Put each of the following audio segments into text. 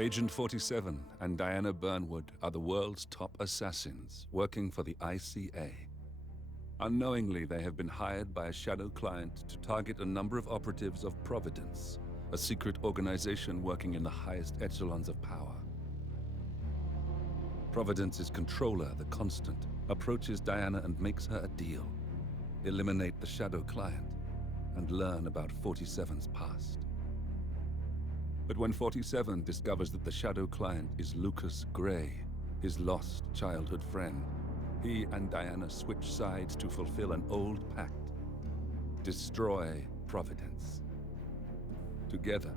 Agent 47 and Diana Burnwood are the world's top assassins working for the ICA. Unknowingly, they have been hired by a shadow client to target a number of operatives of Providence, a secret organization working in the highest echelons of power. Providence's controller, the Constant, approaches Diana and makes her a deal. Eliminate the shadow client and learn about 47's past. But when 47 discovers that the shadow client is Lucas Gray, his lost childhood friend, he and Diana switch sides to fulfill an old pact: destroy Providence. Together,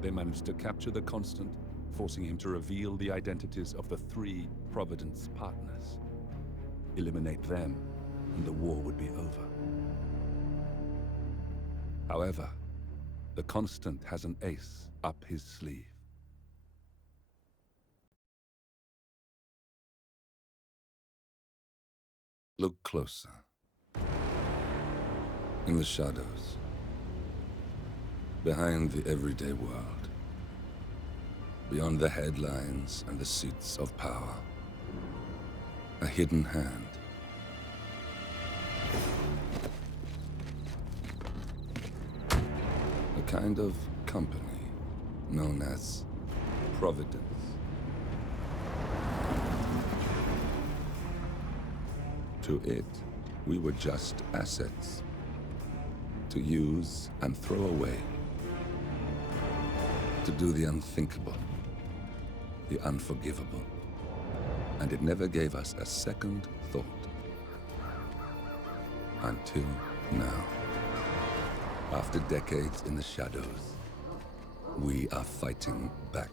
they manage to capture the Constant, forcing him to reveal the identities of the 3 Providence partners. Eliminate them, and the war would be over. However, the Constant has an ace up his sleeve. Look closer. In the shadows. Behind the everyday world. Beyond the headlines and the seats of power. A hidden hand. A kind of company known as Providence. To it, we were just assets. To use and throw away. To do the unthinkable. The unforgivable. And it never gave us a second thought. Until now. After decades in the shadows, we are fighting back.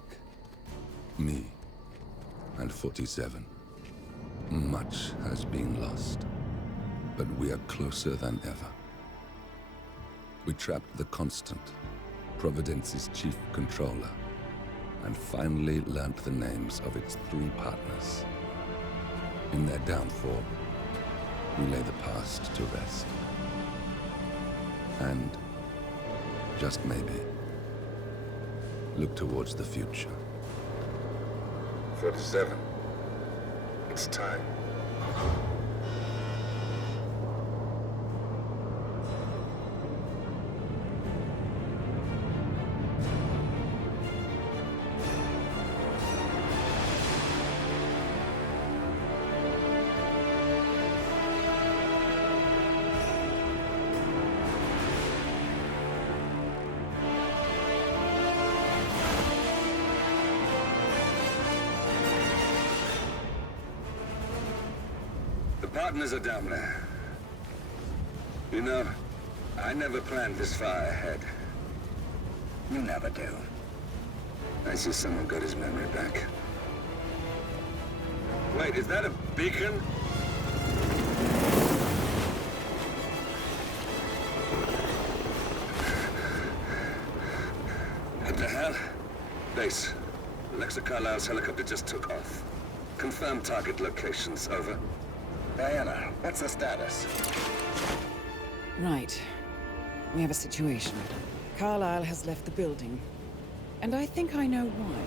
Me and 47. Much has been lost, but we are closer than ever. We trapped the Constant, Providence's chief controller, and finally learnt the names of its 3 partners. In their downfall, we lay the past to rest. And, just maybe, look towards the future. 47. It's time. Partners are down there. You know, I never planned this far ahead. You never do. I see someone got his memory back. Wait, is that a beacon? What the hell? Base. Alexa Carlisle's helicopter just took off. Confirm target locations, over. Diana, what's the status? Right. We have a situation. Carlisle has left the building. And I think I know why.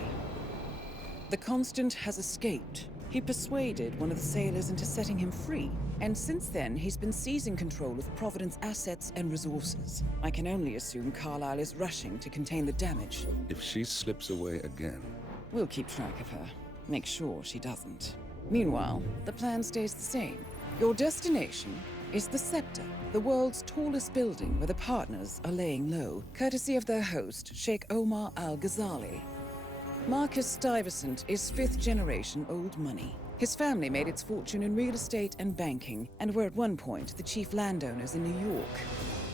The Constant has escaped. He persuaded one of the sailors into setting him free. And since then, he's been seizing control of Providence assets and resources. I can only assume Carlisle is rushing to contain the damage. If she slips away again... We'll keep track of her. Make sure she doesn't. Meanwhile, the plan stays the same. Your destination is the Scepter, the world's tallest building where the partners are laying low, courtesy of their host, Sheikh Omar Al-Ghazali. Marcus Stuyvesant is 5th-generation old money. His family made its fortune in real estate and banking, and were at one point the chief landowners in New York.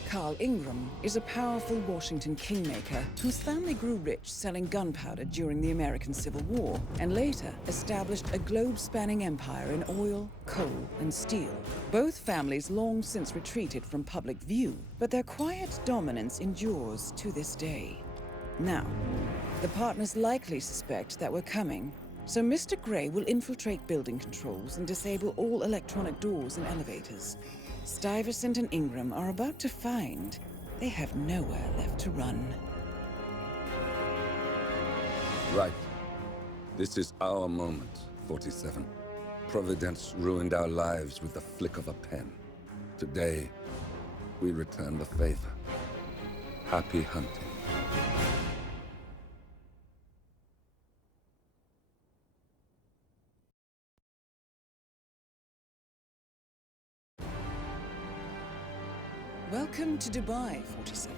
Carl Ingram is a powerful Washington kingmaker whose family grew rich selling gunpowder during the American Civil War, and later established a globe-spanning empire in oil, coal, and steel. Both families long since retreated from public view, but their quiet dominance endures to this day. Now, the partners likely suspect that we're coming, so Mr. Gray will infiltrate building controls and disable all electronic doors and elevators. Stuyvesant and Ingram are about to find they have nowhere left to run. Right. This is our moment, 47. Providence ruined our lives with the flick of a pen. Today, we return the favor. Happy hunting. Welcome to Dubai, 47.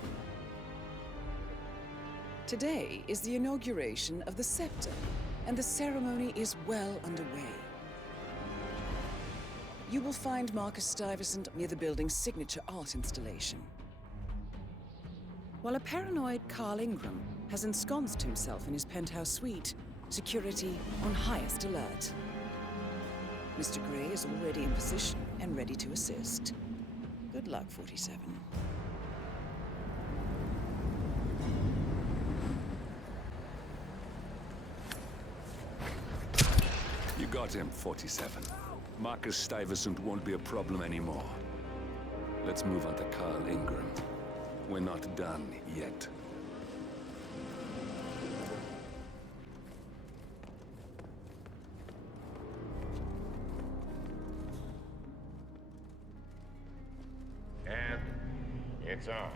Today is the inauguration of the scepter, and the ceremony is well underway. You will find Marcus Stuyvesant near the building's signature art installation. While a paranoid Carl Ingram has ensconced himself in his penthouse suite, security on highest alert. Mr. Gray is already in position and ready to assist. Good luck, 47. You got him, 47. Marcus Stuyvesant won't be a problem anymore. Let's move on to Carl Ingram. We're not done yet. And it's on.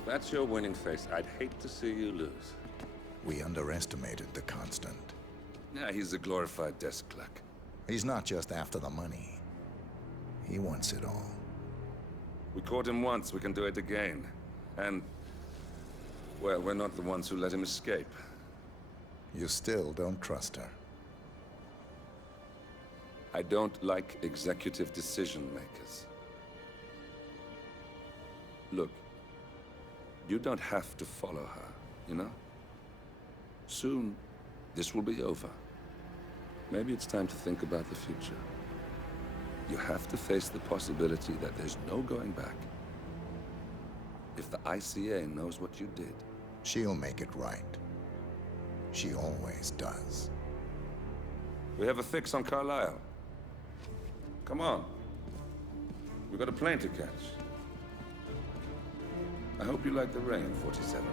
If that's your winning face, I'd hate to see you lose. We underestimated the Constant. Yeah, he's a glorified desk clerk. He's not just after the money. He wants it all. We caught him once, we can do it again. And, well, we're not the ones who let him escape. You still don't trust her. I don't like executive decision makers. Look, you don't have to follow her, you know? Soon, this will be over. Maybe it's time to think about the future. You have to face the possibility that there's no going back. If the ICA knows what you did, She'll make it right. She always does. we have a fix on Carlisle. Come on. We've got a plane to catch. I hope you like the rain, 47.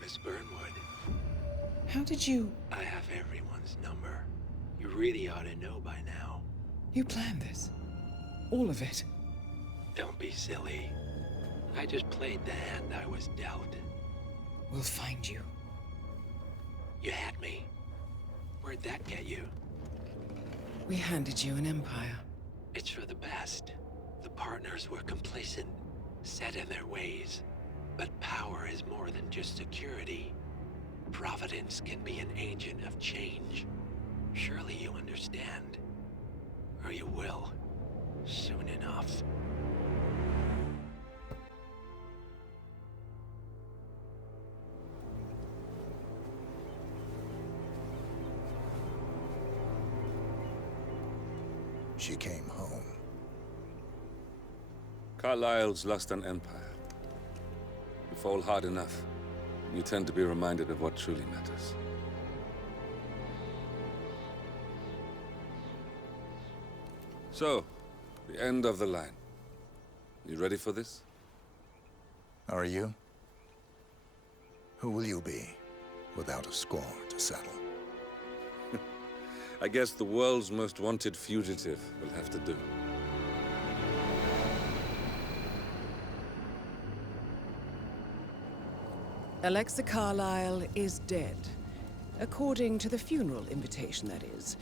Miss Burnwood, How did you... I have everyone's number. You really ought to know by now. You planned this? All of it? Don't be silly. I just played the hand I was dealt. We'll find you. You had me. Where'd that get you? We handed you an empire. It's for the best. The partners were complacent, set in their ways. But power is more than just security. Providence can be an agent of change. Surely you understand. Or you will. Soon enough. She came home. Carlisle's lost an empire. You fall hard enough, you tend to be reminded of what truly matters. So, the end of the line. You ready for this? Are you? Who will you be, without a score to settle? I guess the world's most wanted fugitive will have to do. Alexa Carlisle is dead. According to the funeral invitation, that is.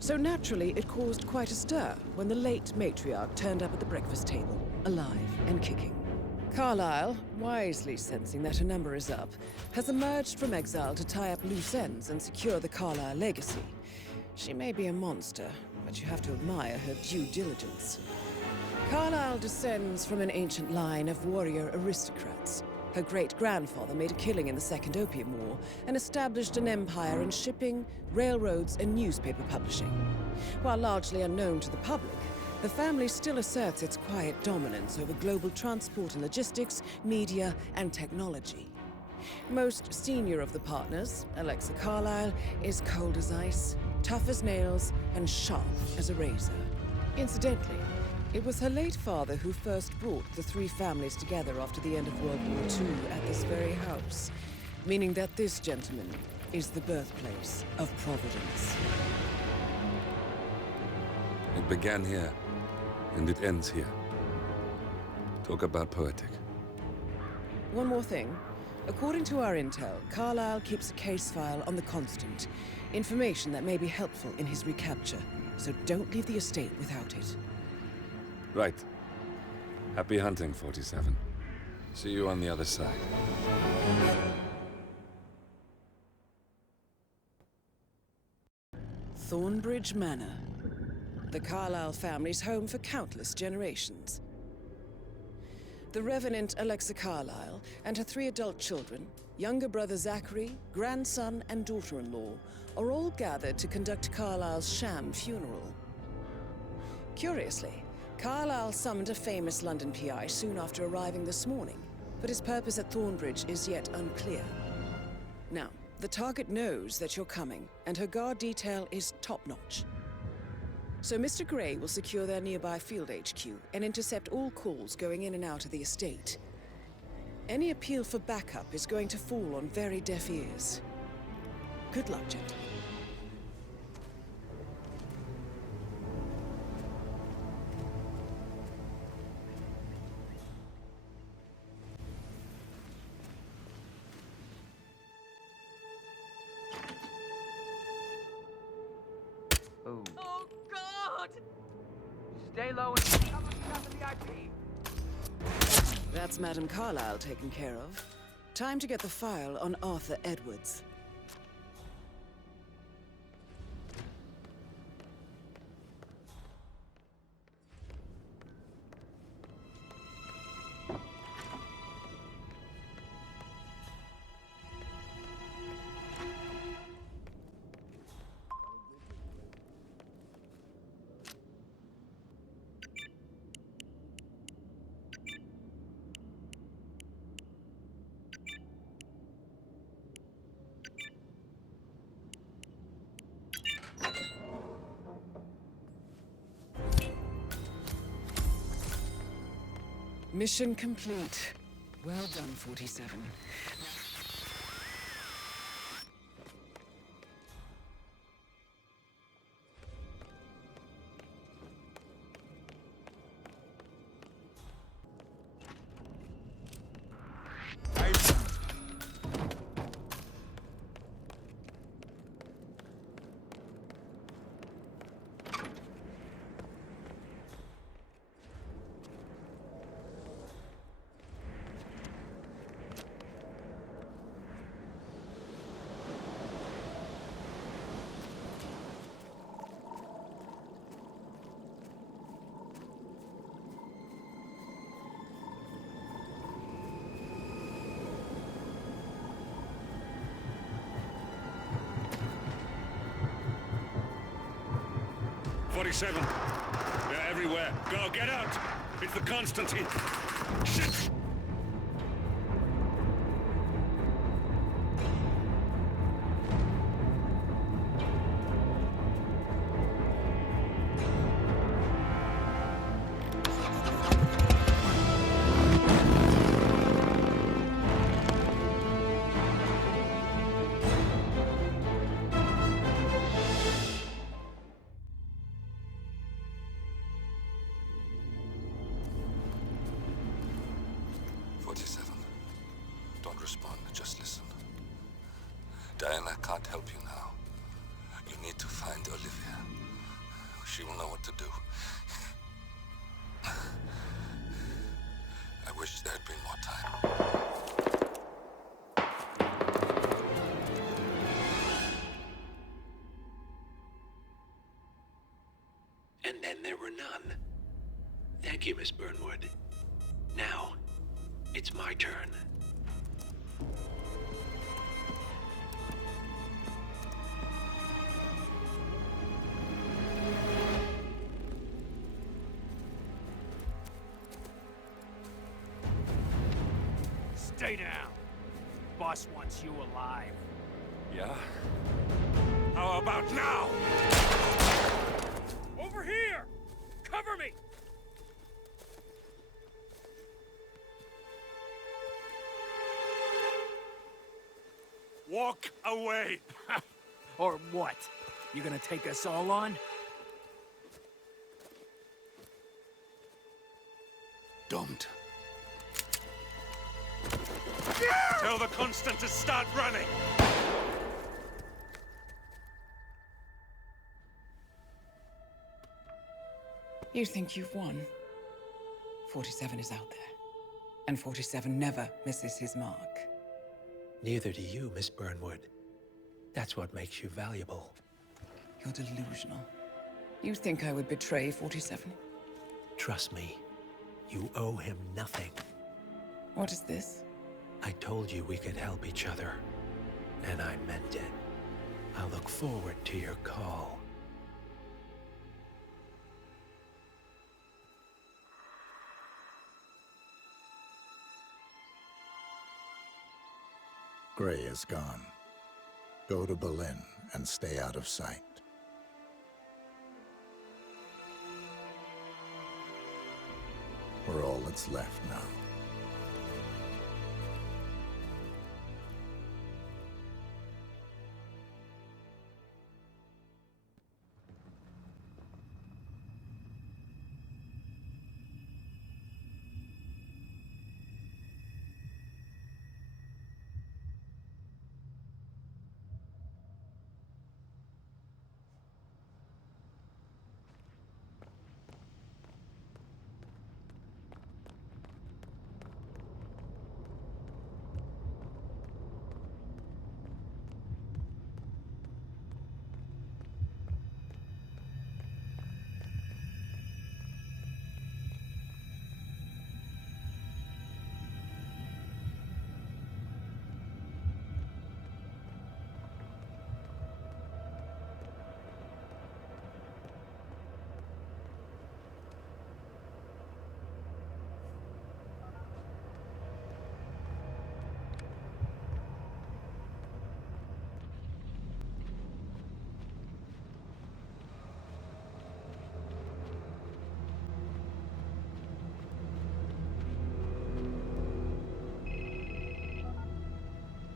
So naturally, it caused quite a stir when the late matriarch turned up at the breakfast table, alive and kicking. Carlyle, wisely sensing that her number is up, has emerged from exile to tie up loose ends and secure the Carlyle legacy. She may be a monster, but you have to admire her due diligence. Carlyle descends from an ancient line of warrior aristocrats. Her great-grandfather made a killing in the Second Opium War and established an empire in shipping, railroads, and newspaper publishing. While largely unknown to the public, the family still asserts its quiet dominance over global transport and logistics, media, and technology. Most senior of the partners, Alexa Carlyle, is cold as ice, tough as nails, and sharp as a razor. Incidentally, it was her late father who first brought the three families together after the end of World War II at this very house, meaning that this gentleman is the birthplace of Providence. It began here, and it ends here. Talk about poetic. One more thing. According to our intel, Carlyle keeps a case file on the Constant. Information that may be helpful in his recapture, so don't leave the estate without it. Right. Happy hunting, 47. See you on the other side. Thornbridge Manor. The Carlyle family's home for countless generations. The Revenant Alexa Carlyle and her 3 adult children, younger brother Zachary, grandson, and daughter-in-law, are all gathered to conduct Carlyle's sham funeral. Curiously, Carlyle summoned a famous London PI soon after arriving this morning, but his purpose at Thornbridge is yet unclear. Now, the target knows that you're coming, and her guard detail is top-notch. So Mr. Gray will secure their nearby field HQ and intercept all calls going in and out of the estate. Any appeal for backup is going to fall on very deaf ears. Good luck, gentlemen. Oh. Oh, God! Stay low and cover the IP. That's Madame Carlyle taken care of. Time to get the file on Arthur Edwards. Mission complete. Well done, 47. '47. They're everywhere. Go, get out! It's the Constantine. Shit! Don't respond, just listen. Diana can't help you now. You need to find Olivia. She will know what to do. I wish there'd bring more time. And then there were none. Thank you, Miss Burnwood. Now, it's my turn. Stay down. Boss wants you alive. Yeah? How about now? Over here! Cover me! Walk away! Or what? You gonna take us all on? Don't. Tell the Constant to start running! You think you've won? 47 is out there. And 47 never misses his mark. Neither do you, Miss Burnwood. That's what makes you valuable. You're delusional. You think I would betray 47? Trust me, you owe him nothing. What is this? I told you we could help each other, and I meant it. I'll look forward to your call. Gray is gone. Go to Berlin and stay out of sight. We're all that's left now.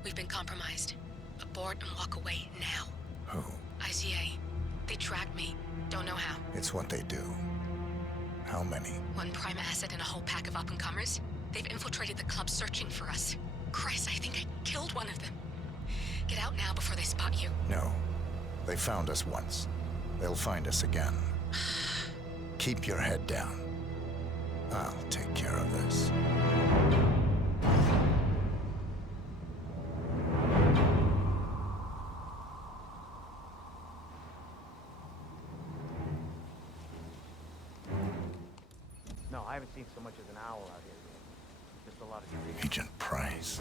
We've been compromised. Abort and walk away now. Who? ICA. They tracked me. Don't know how. It's what they do. How many? One prime asset and a whole pack of up-and-comers. They've infiltrated the club searching for us. Christ, I think I killed one of them. Get out now before they spot you. No. They found us once. They'll find us again. Keep your head down. I'll take care of this. No, I haven't seen so much as an owl out here yet. Just a lot of trees. Agent Price.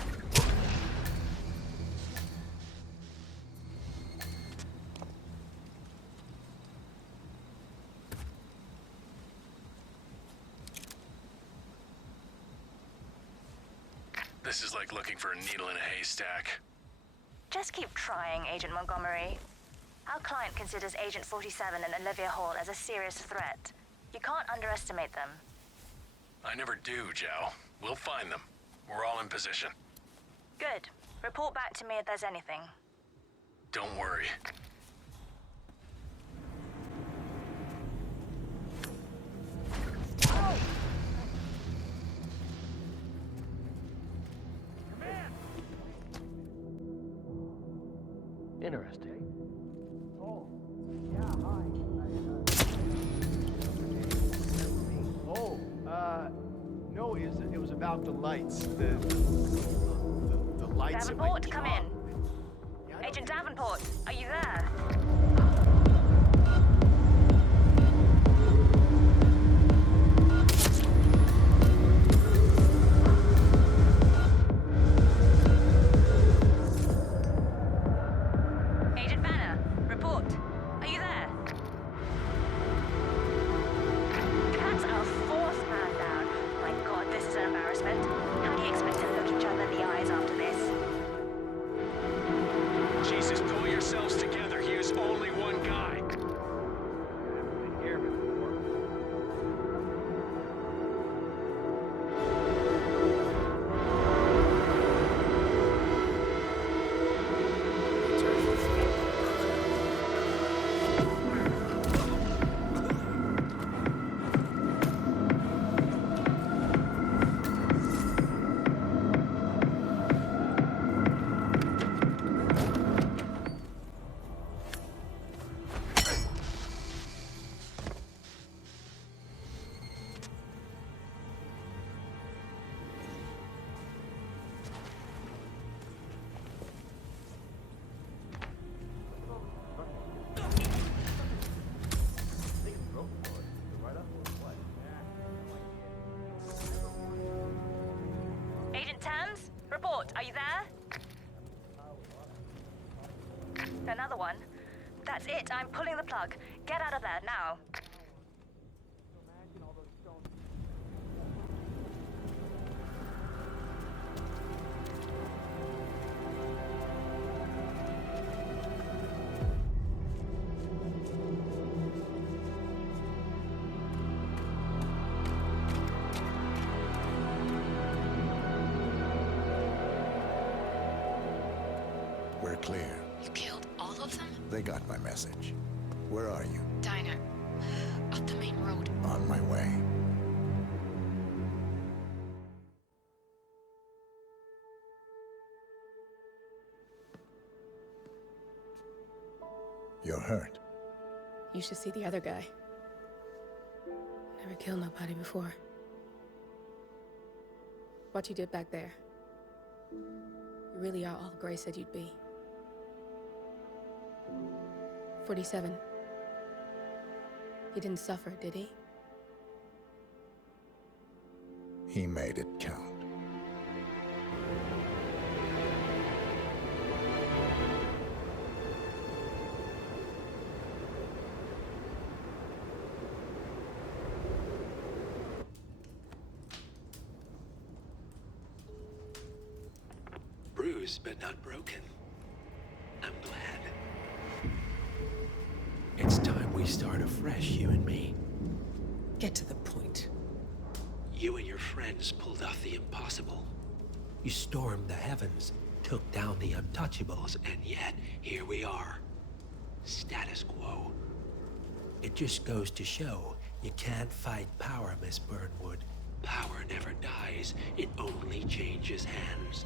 This is like looking for a needle in a haystack. Just keep trying, Agent Montgomery. Our client considers Agent 47 and Olivia Hall as a serious threat. You can't underestimate them. I never do, Zhao. We'll find them. We're all in position. Good. Report back to me if there's anything. Don't worry. Interesting. Oh, yeah, hi. Oh, know it was about the lights. The lights in my Davenport, come job. in. Agent Davenport, are you there? Agent Banner, report. Are you there? That's our fourth man down. My God, this is an embarrassment. How do you expect to look each other in the eyes after this? Jesus, pull yourselves together. He is only one guy. Agent Tams, report. Are you there? Another one. That's it. I'm pulling the plug. Get out of there now. We're clear. You killed all of them? They got my message. Where are you? Diner. Up the main road. On my way. You're hurt. You should see the other guy. Never killed nobody before. What you did back there. You really are all Gray said you'd be. 47. He didn't suffer, did he? He made it count. Bruised but not broken. I'm glad. It's time we start afresh, you and me. Get to the point. You and your friends pulled off the impossible. You stormed the heavens, took down the untouchables, And yet, here we are. Status quo. it just goes to show you can't fight power, Miss Burnwood. Power never dies, it only changes hands.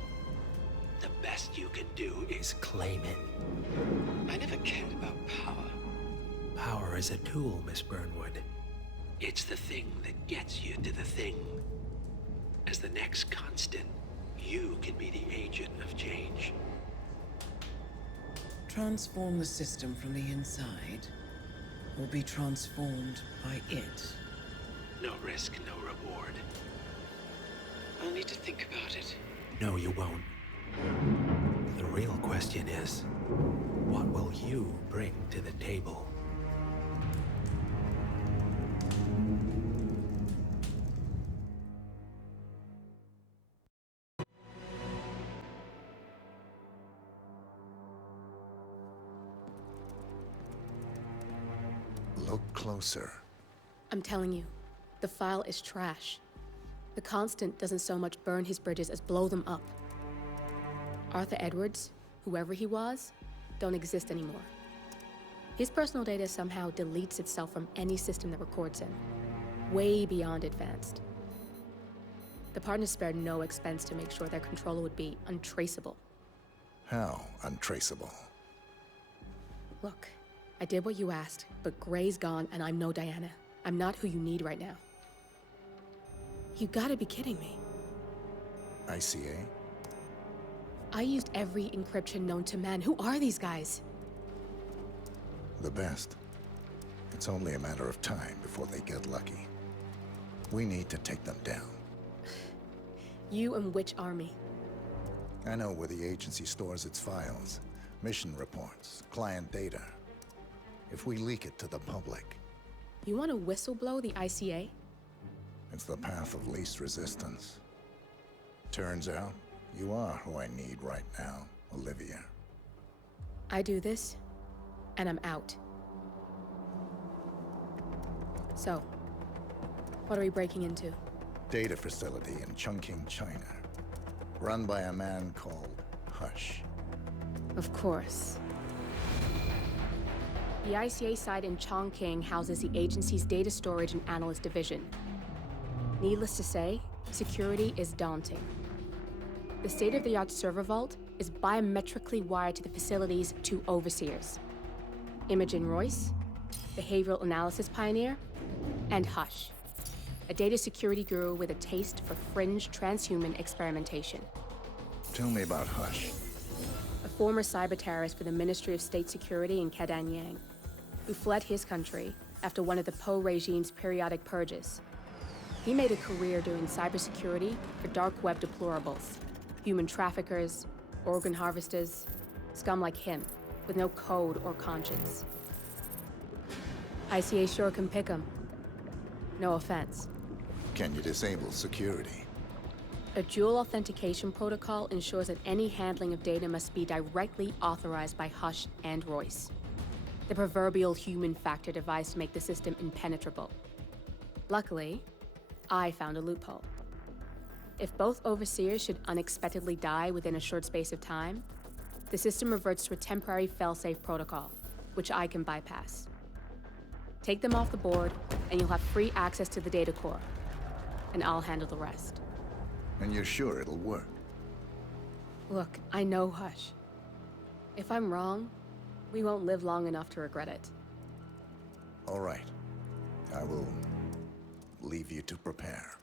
The best you can do is claim it. I never cared about power. Power is a tool, Miss Burnwood. It's the thing that gets you to the thing. As the next constant, you can be the agent of change. Transform the system from the inside, or be transformed by it. No risk, no reward. I'll need to think about it. No, you won't. The real question is, what will you bring to the table? Look closer. I'm telling you, the file is trash. The Constant doesn't so much burn his bridges as blow them up. Arthur Edwards, whoever he was, don't exist anymore. His personal data somehow deletes itself from any system that records him. Way beyond advanced. The partners spared no expense to make sure their controller would be untraceable. How untraceable? Look, I did what you asked, but Gray's gone and I'm no Diana. I'm not who you need right now. You gotta be kidding me. ICA? I used every encryption known to man. Who are these guys? The best. It's only a matter of time before they get lucky. We need to take them down. You and which army? I know where the agency stores its files, mission reports, client data. If we leak it to the public... You want to whistleblow the ICA? It's the path of least resistance. Turns out, you are who I need right now, Olivia. I do this, and I'm out. So, what are we breaking into? Data facility in Chongqing, China. Run by a man called Hush. Of course. The ICA site in Chongqing houses the agency's data storage and analyst division. Needless to say, security is daunting. The state-of-the-art server vault is biometrically wired to the facility's 2 overseers. Imogen Royce, behavioral analysis pioneer, and Hush, a data security guru with a taste for fringe transhuman experimentation. Tell me about Hush. A former cyber terrorist for the Ministry of State Security in Kedanyang, who fled his country after one of the Po regime's periodic purges. He made a career doing cybersecurity for dark web deplorables, human traffickers, organ harvesters, scum like him, with no code or conscience. ICA sure can pick 'em. No offense. Can you disable security? A dual authentication protocol ensures that any handling of data must be directly authorized by Hush and Royce. The proverbial human factor device to make the system impenetrable. Luckily, I found a loophole. If both overseers should unexpectedly die within a short space of time, the system reverts to a temporary fail-safe protocol, which I can bypass. Take them off the board, and you'll have free access to the data core. And I'll handle the rest. And you're sure it'll work? Look, I know Hush. If I'm wrong, we won't live long enough to regret it. All right. I will leave you to prepare.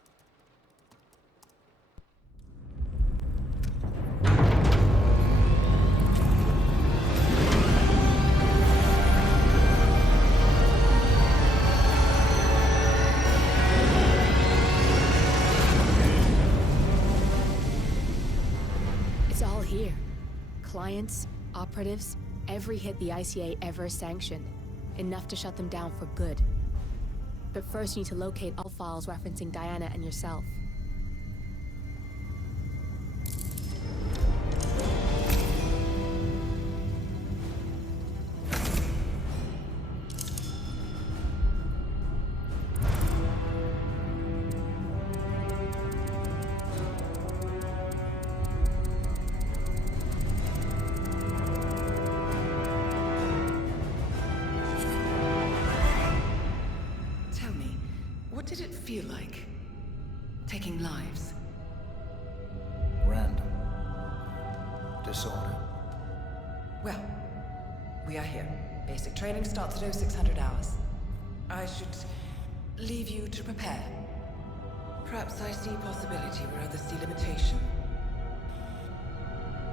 It's all here. Clients, operatives, every hit the ICA ever sanctioned. Enough to shut them down for good. But first you need to locate all files referencing Diana and yourself. What did it feel like? Taking lives? Random. Disorder. Well, we are here. Basic training starts at 0600 hours. I should leave you to prepare. Perhaps I see possibility where others see limitation.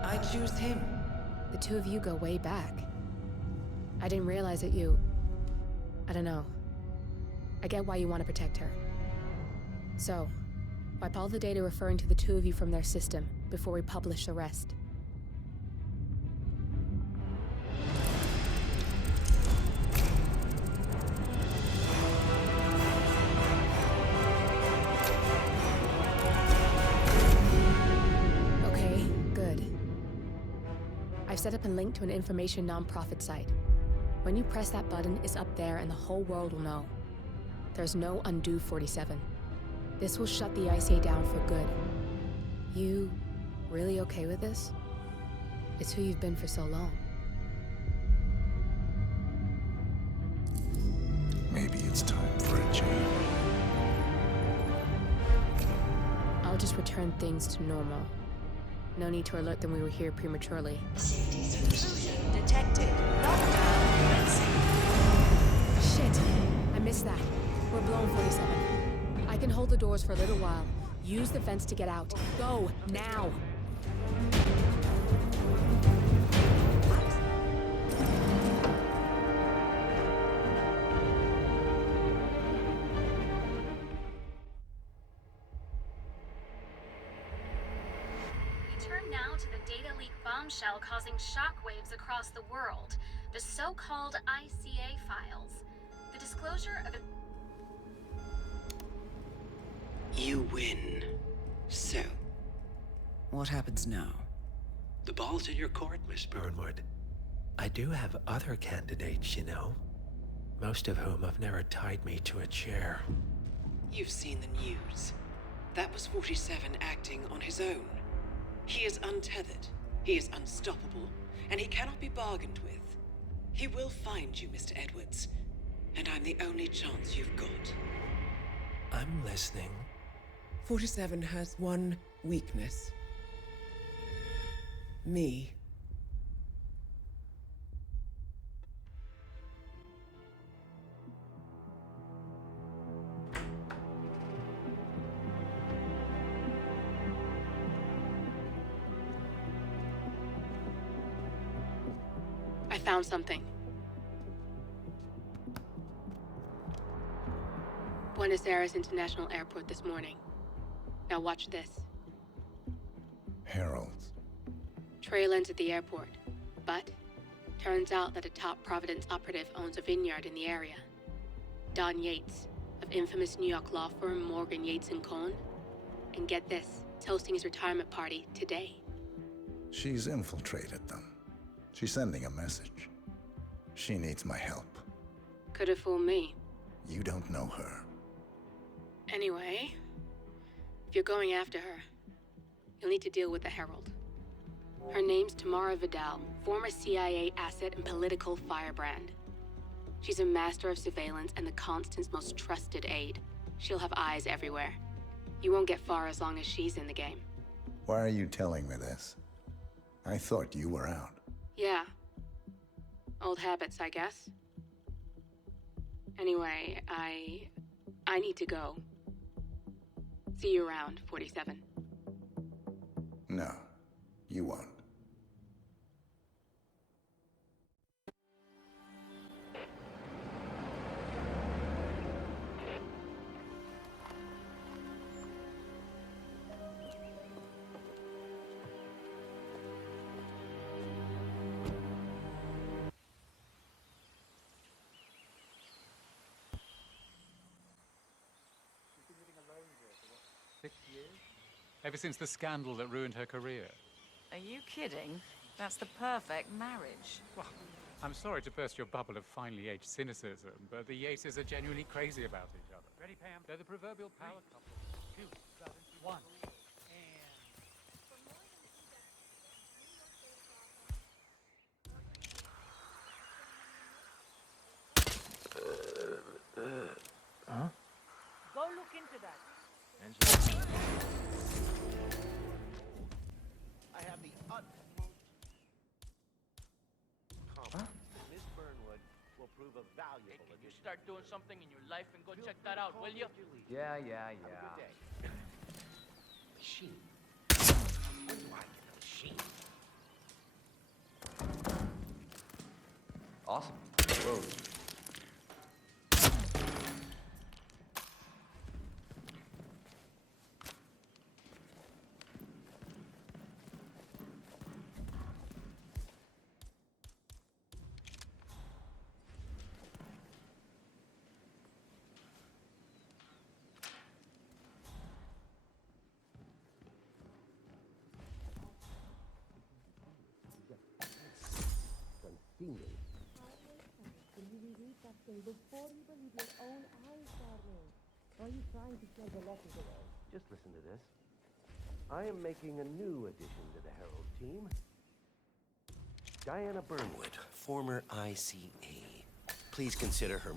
I choose him. The two of you go way back. I didn't realize that you... I don't know. I get why you want to protect her. So, wipe all the data referring to the two of you from their system before we publish the rest. Okay, good. I've set up a link to an information nonprofit site. When you press that button, it's up there and the whole world will know. There's no undo 47. This will shut the ICA down for good. You really okay with this? It's who you've been for so long. Maybe it's time for a change. I'll just return things to normal. No need to alert them we were here prematurely. Detected. Lockdown. Shit! I missed that. We're blown 47. I can hold the doors for a little while. Use the fence to get out. Go, now! Turn now to the data leak bombshell causing shockwaves across the world, the so-called ICA files. The disclosure of You win. So, what happens now? The ball's in your court, Miss Burnwood. I do have other candidates, you know. Most of whom have never tied me to a chair. You've seen the news. That was 47 acting on his own. He is untethered, he is unstoppable, and he cannot be bargained with. He will find you, Mr. Edwards, and I'm the only chance you've got. I'm listening. 47 has one weakness. Me. I found something. Buenos Aires International Airport this morning. Now watch this. Heralds. Trail ends at the airport, but turns out that a top Providence operative owns a vineyard in the area. Don Yates, of infamous New York law firm Morgan, Yates & Cohn. And get this, is hosting his retirement party today. She's infiltrated them. She's sending a message. She needs my help. Could have fooled me. You don't know her. Anyway, if you're going after her, you'll need to deal with the Herald. Her name's Tamara Vidal, former CIA asset and political firebrand. She's a master of surveillance and the Constant's most trusted aide. She'll have eyes everywhere. You won't get far as long as she's in the game. Why are you telling me this? I thought you were out. Yeah. Old habits, I guess. Anyway, I need to go. See you around, 47. No, you won't. Ever since the scandal that ruined her career. Are you kidding? That's the perfect marriage. Well, I'm sorry to burst your bubble of finely aged cynicism, but the Yateses are genuinely crazy about each other. Ready, Pam? They're the proverbial power couple. 2, 1. Huh? Go look into that. I have the utmost confidence that Miss Burnwood will prove a valuable Hey, can you addition. start doing something in your life and go check that out, will you? Yeah. Have a good day. Machine. When do I get a machine? Awesome. Whoa. Can you read that thing before you believe your own eyes, darling? Or are you trying to send the letters away? Just listen to this. I am making a new addition to the Herald team. Diana Burnwood, former ICA. Please consider her...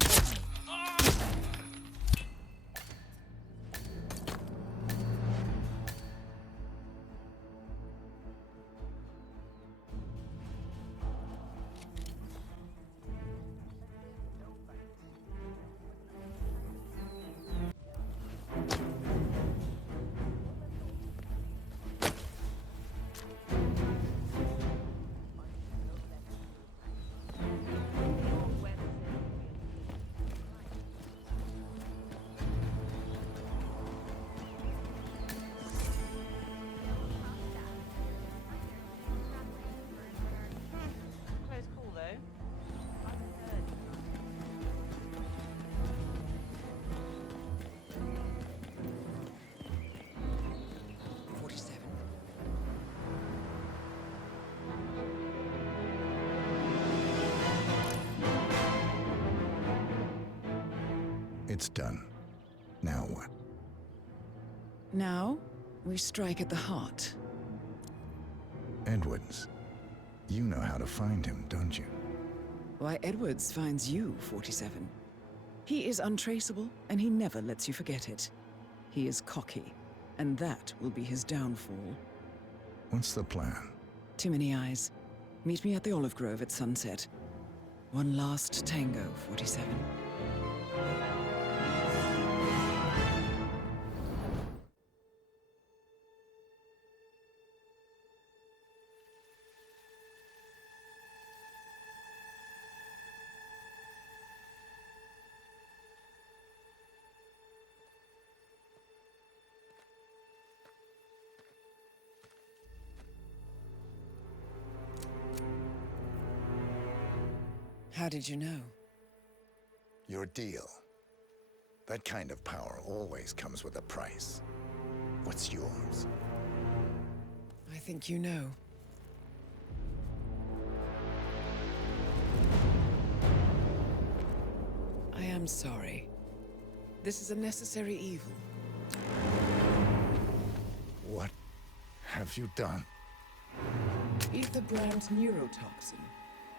It's done. Now what? Now, we strike at the heart. Edwards. You know how to find him, don't you? Why, Edwards finds you, 47. He is untraceable, and he never lets you forget it. He is cocky, and that will be his downfall. What's the plan? Too many eyes. Meet me at the olive grove at sunset. One last tango, 47. How did you know? Your deal. That kind of power always comes with a price. What's yours? I think you know. I am sorry. This is a necessary evil. What have you done? Ether brand neurotoxin.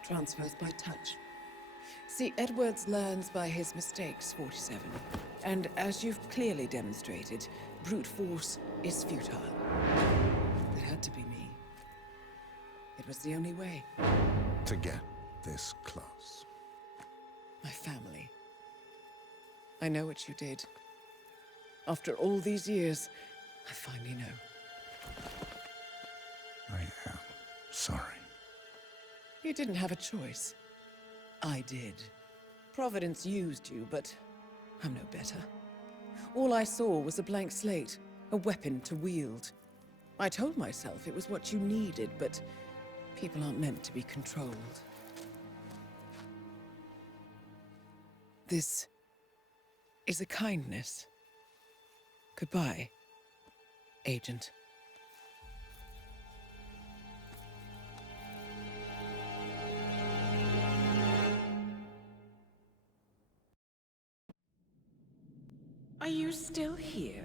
Transfers by touch. See, Edwards learns by his mistakes, 47. And as you've clearly demonstrated, brute force is futile. It had to be me. It was the only way. To get this close. My family. I know what you did. After all these years, I finally know. I am sorry. You didn't have a choice. I did. Providence used you, but I'm no better. All I saw was a blank slate, a weapon to wield. I told myself it was what you needed, but people aren't meant to be controlled. This is a kindness. Goodbye, Agent. Are you still here?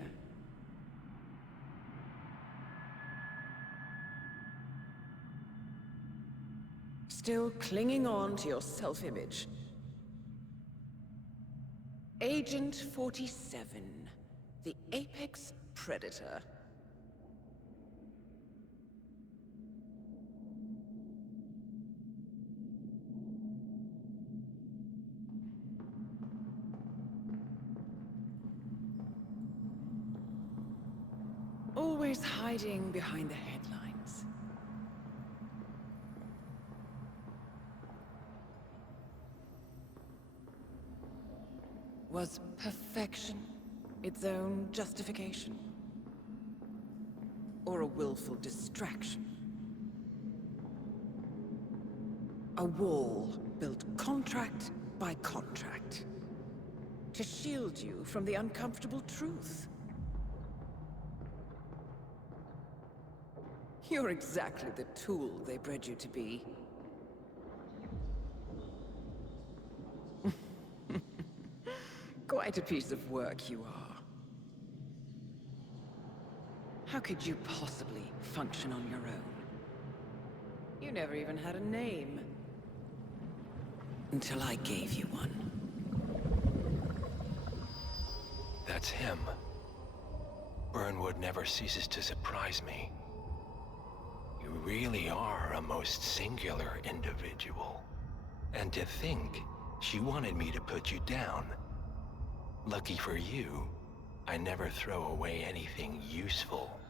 Still clinging on to your self-image? Agent 47, the apex predator. Always hiding behind the headlines. Was perfection its own justification? Or a willful distraction? A wall built contract by contract to shield you from the uncomfortable truth. You're exactly the tool they bred you to be. Quite a piece of work you are. How could you possibly function on your own? You never even had a name. Until I gave you one. That's him. Burnwood never ceases to surprise me. You really are a most singular individual. And to think she wanted me to put you down. Lucky for you, I never throw away anything useful.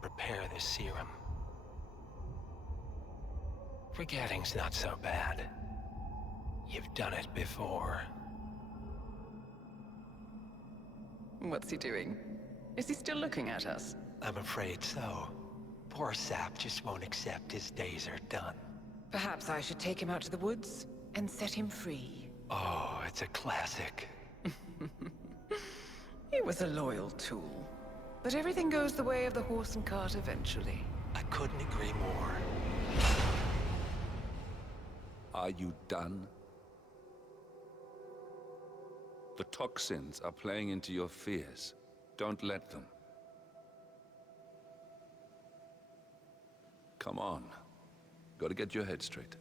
Prepare the serum. Forgetting's not so bad. You've done it before. What's he doing? Is he still looking at us? I'm afraid so. Poor sap just won't accept his days are done. Perhaps I should take him out to the woods and set him free. Oh, it's a classic. He was a loyal tool. But everything goes the way of the horse and cart eventually. I couldn't agree more. Are you done? The toxins are playing into your fears. Don't let them. Come on. Gotta get your head straight.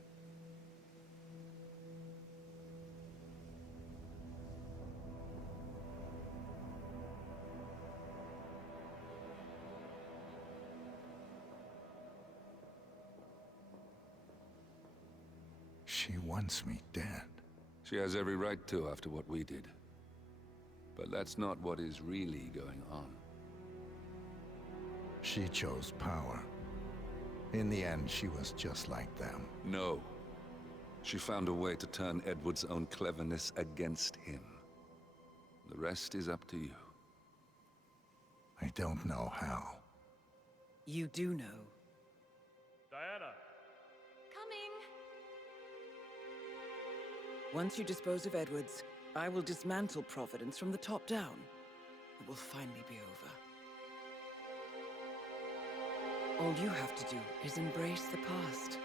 She wants me dead. She has every right to after what we did. But that's not what is really going on. She chose power. In the end, she was just like them. No. She found a way to turn Edward's own cleverness against him. The rest is up to you. I don't know how. You do know. Diana! Coming! Once you dispose of Edwards, I will dismantle Providence from the top down. It will finally be over. All you have to do is embrace the past.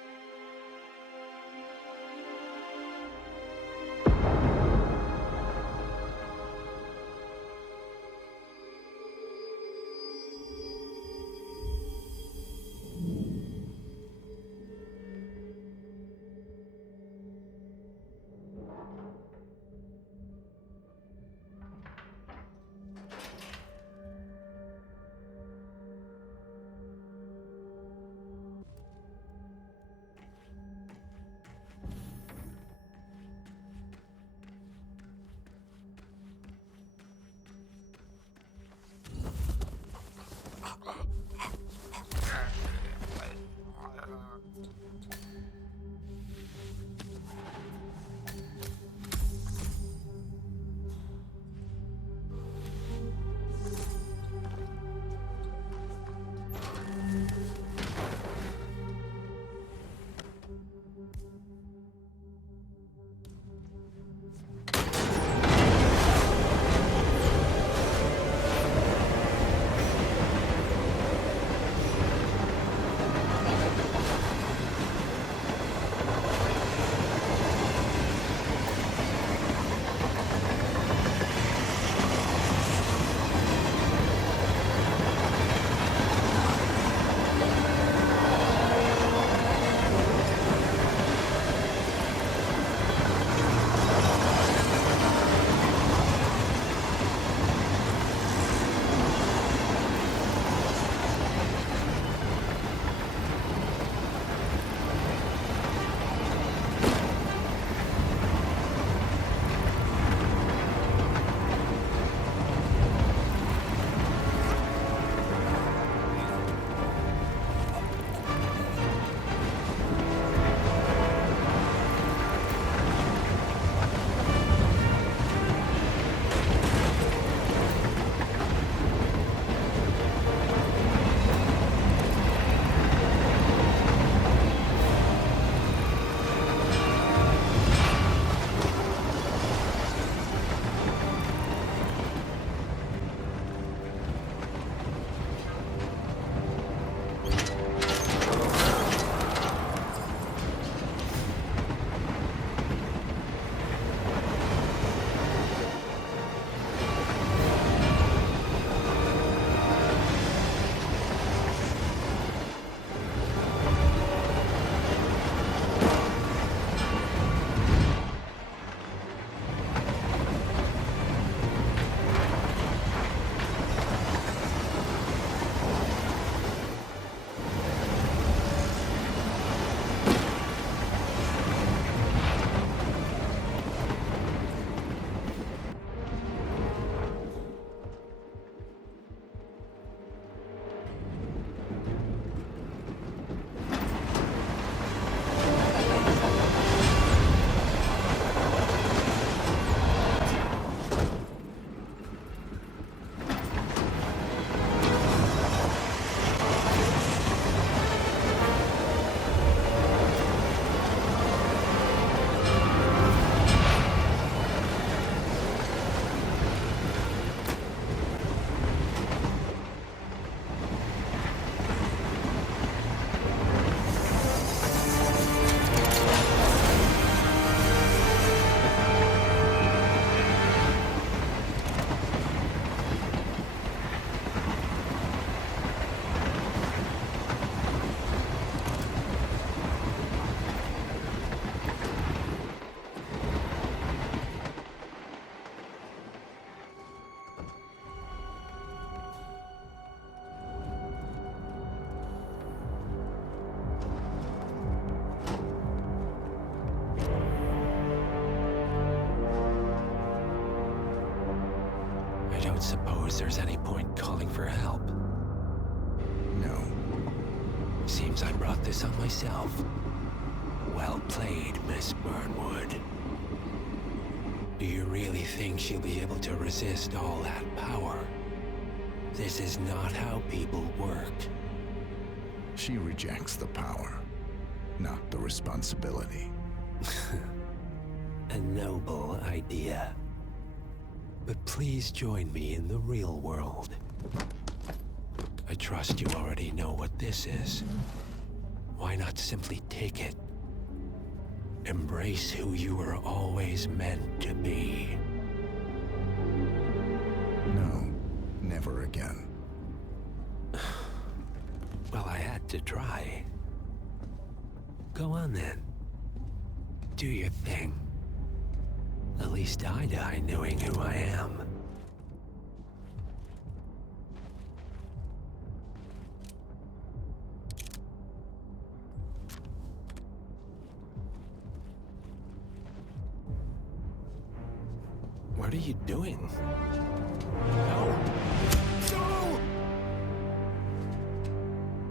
suppose there's any point calling for help. No. Seems I brought this on myself. Well played, Miss Burnwood. Do you really think she'll be able to resist all that power? This is not how people work. She rejects the power, not the responsibility. A noble idea. But please join me in the real world. I trust you already know what this is. Why not simply take it? Embrace who you were always meant to be. No, never again. Well, I had to try. Go on then. Do your thing. At least I die knowing who I am. What are you doing? No! No!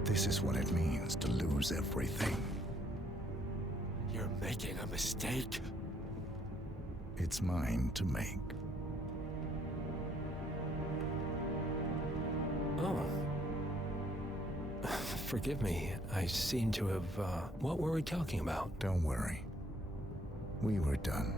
This is what it means to lose everything. You're making a mistake. It's mine to make. Oh. Forgive me. I seem to have, what were we talking about? Don't worry. We were done.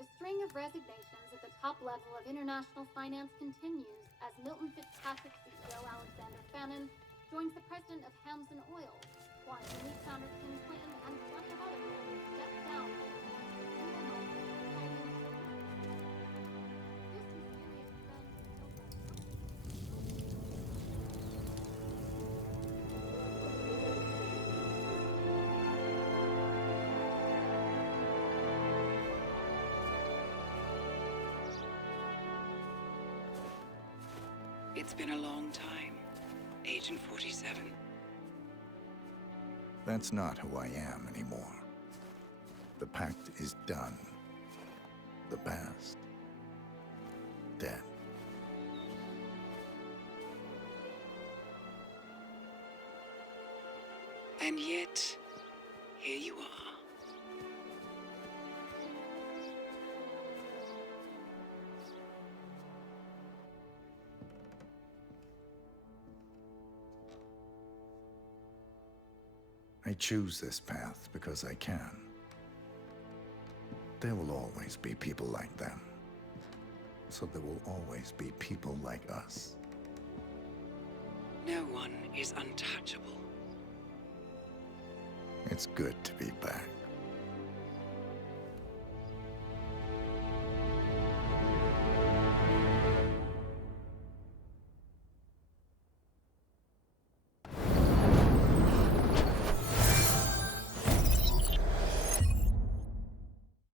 The string of resignations at the top level of international finance continues as Milton Fitzpatrick CEO Alexander Fannin joins the president of Hamson Oil, Quantum Leap founder Tim Quinn, and plenty of other people step down. It's been a long time, Agent 47. That's not who I am anymore. The pact is done. The past, dead. And yet, here you are. I choose this path because I can. There will always be people like them. So there will always be people like us. No one is untouchable. It's good to be back.